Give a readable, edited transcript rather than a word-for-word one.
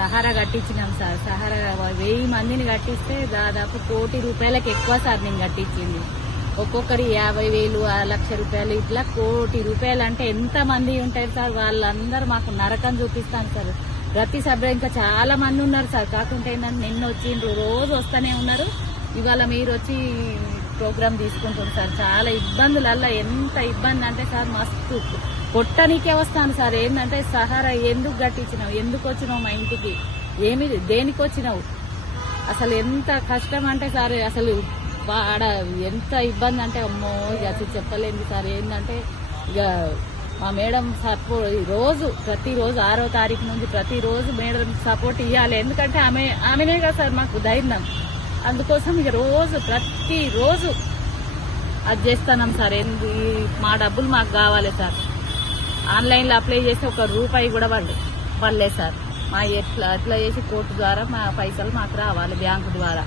Sahara కట్టించినాం sir. Sahara 1000 మందిని కట్టిస్తే దాదాపు ₹1,00,00,000 ఎక్కువ సార్ నేను కట్టించింది. ఒక్కొక్కరి 50,000, ₹1,00,000 ఇట్లా ₹1,00,00,000 అంటే ఎంత మంది ఉంటారు సార్. వాళ్ళందరూ మాకు నరకం చూపిస్తాను సార్. ప్రతి సభ్యులు ఇంకా చాలా మంది ఉన్నారు సార్. కాకుంటే ఏంటంటే నిన్న వచ్చిండ్రు, రోజు వస్తూనే ఉన్నారు. ఇవాళ మీరు వచ్చి ప్రోగ్రామ్ తీసుకుంటారు సార్. చాలా ఇబ్బందులల్లా ఎంత ఇబ్బంది అంటే సార్ మస్తు కొట్టనీకే వస్తాను సార్. ఏంటంటే సహారా ఎందుకు కట్టించినావు, ఎందుకు వచ్చినావు మా ఇంటికి, దేనికి వచ్చినావు, అసలు ఎంత కష్టం అంటే సార్. అసలు ఆడ ఎంత ఇబ్బంది అంటే అమ్మో ఇక అసలు చెప్పలేండి సార్. ఏంటంటే ఇక మా మేడం సపోర్ట్ రోజు ప్రతిరోజు 6వ తారీఖు నుంచి ప్రతిరోజు మేడం సపోర్ట్ ఇవ్వాలి. ఎందుకంటే ఆమెనే కదా సార్ మాకు ధైర్యం. అందుకోసం ఇక ప్రతిరోజు అది చేస్తున్నాం సార్. మా డబ్బులు మాకు కావాలి సార్. ఆన్లైన్లో అప్లై చేసి ₹1 కూడా పడలేదు సార్. మా ఎట్లా చేసి కోర్టు ద్వారా మా పైసలు మాకు రావాలి బ్యాంకు ద్వారా.